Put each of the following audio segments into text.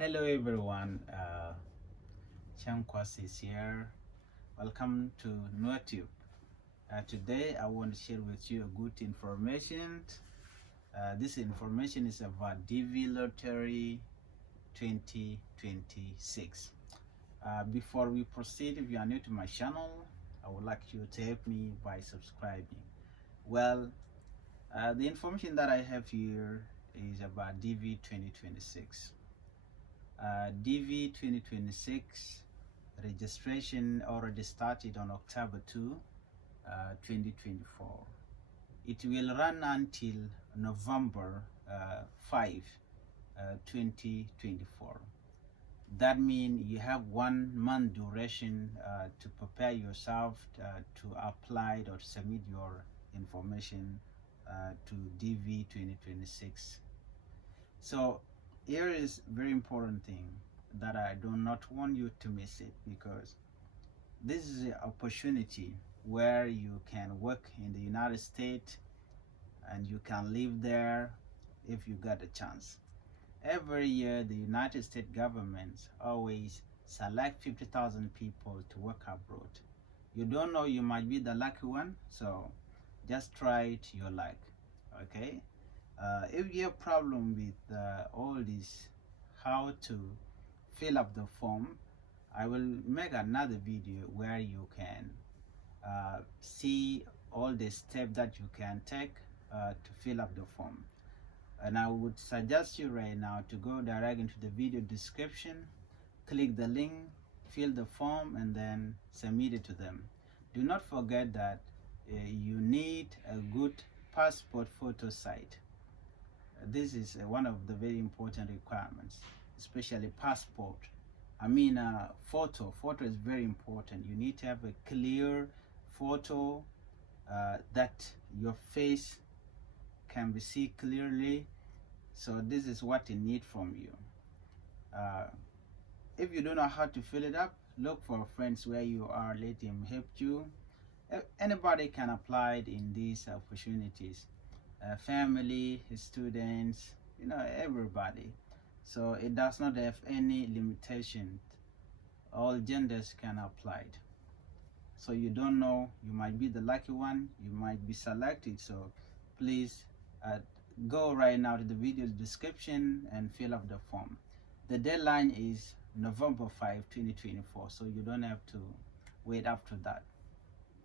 Hello everyone, Chankwas is here. Welcome to NoTube. Today I want to share with you a good information. This information is about DV Lottery 2026. Before we proceed, if you are new to my channel, I would like you to help me by subscribing. Well, the information that I have here is about DV 2026. DV 2026 registration already started on October 2, 2024. It will run until November 5, 2024. That means you have 1 month duration to prepare yourself to apply or submit your information to DV 2026. So here is very important thing that I do not want you to miss it, because this is an opportunity where you can work in the United States and you can live there if you got a chance. Every year the United States government always select 50,000 people to work abroad. You don't know, you might be the lucky one, so just try it your luck. Okay, if you have problem with all this, how to fill up the form, I will make another video where you can see all the steps that you can take to fill up the form. And I would suggest you right now to go direct into the video description, click the link, fill the form, and then submit it to them. Do not forget that you need a good passport photo site. This is one of the very important requirements, especially passport. I mean, photo is very important. You need to have a clear photo that your face can be seen clearly. So this is what they need from you. If you don't know how to fill it up, look for friends where you are, let them help you. Anybody can apply in these opportunities. Family, students, everybody. So it does not have any limitation. All genders can apply. So you don't know, you might be the lucky one, you might be selected. So please go right now to the video description and fill up the form. The deadline is November 5, 2024. So you don't have to wait after that.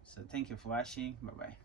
So thank you for watching. Bye bye.